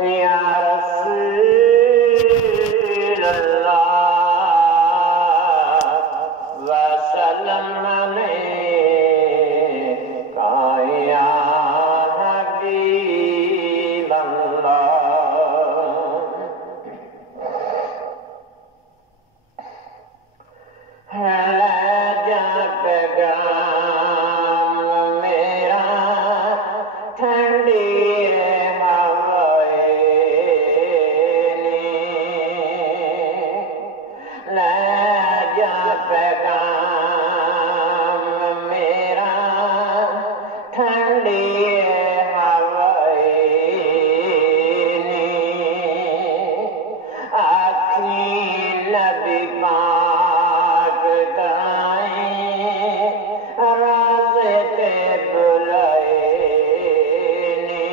या रसूल अल्लाह वसल्लम अलैका या हबीब अल्लाह। ले जा पैगाम मेरा ठंडी पैगाम मेरा ठंडी हवाए ने आखी नबी पाक दाएं राज़े ते बुलाए ने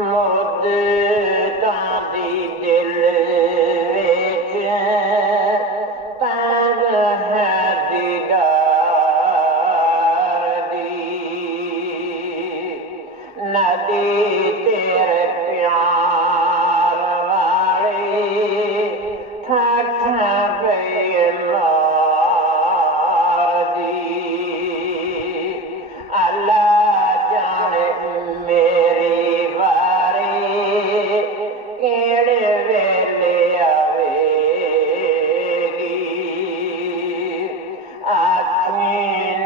मुद्दतां दी दिल नदी तेरे प्यार वाली ठाठा पे मार दी। अल्लाह जाने मेरी बारी केड़े वेले आवेगी। आखी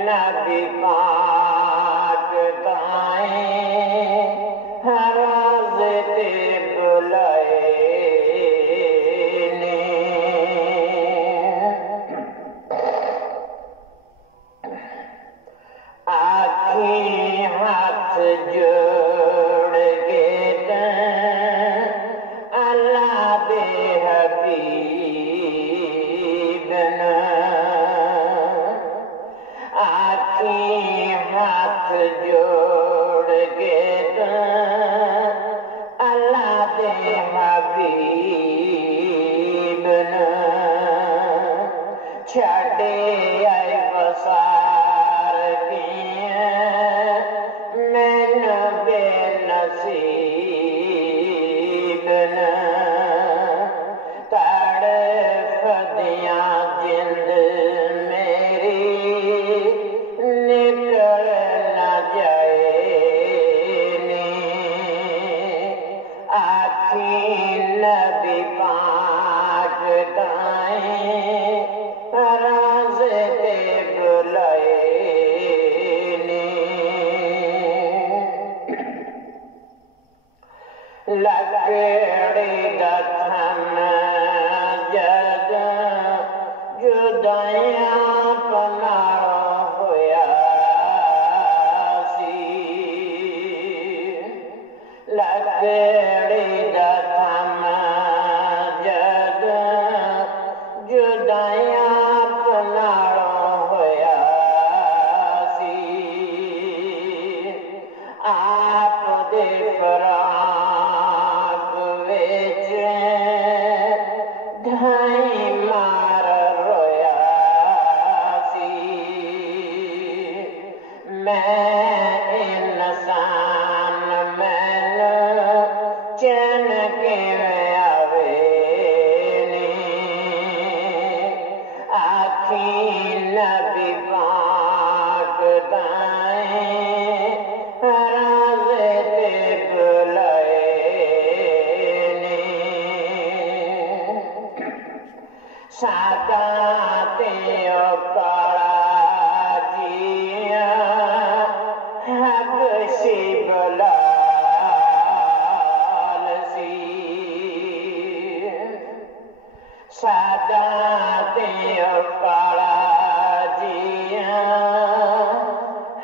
नबी पाक ताएं राज़े ते बुलाए ने आखी हाथ जोड़ के अल्लाह दे हबीब न आखी हाथ जोड़ के अल्लाह दे हबीब न छड़े आए बसार मैनू बेनसीब न तड़फ दिया जिंद मेरी निकल न जाए ने आखी नबी पाक ताएं राज़े ते बुलाए ने लकड़ी दा थम जद जुदाइयां पनारो होया सी। लकड़ी दा थम जद जुदाइयां पनारो होया सी। आप दे फराक विच ढाई मार रोया सी। मैं इंसान मैनू चैन किवें आवे ने आखी नबी पाक ताएं राज़े ते बुलाए ने सादा ते काला जिया हबशी बलाल सी। सादा ते काला जिया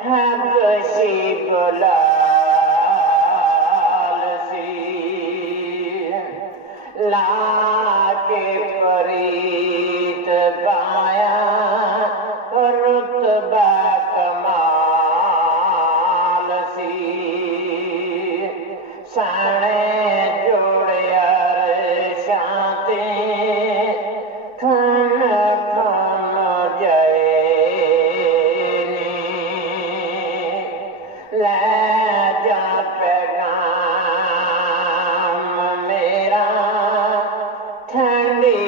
हबशी बलाल सी। लाके फरीत पाया रुतबा कमाल सी। साणे जोड़े शांति थम थम जाए ले जा पैगाम ठंडी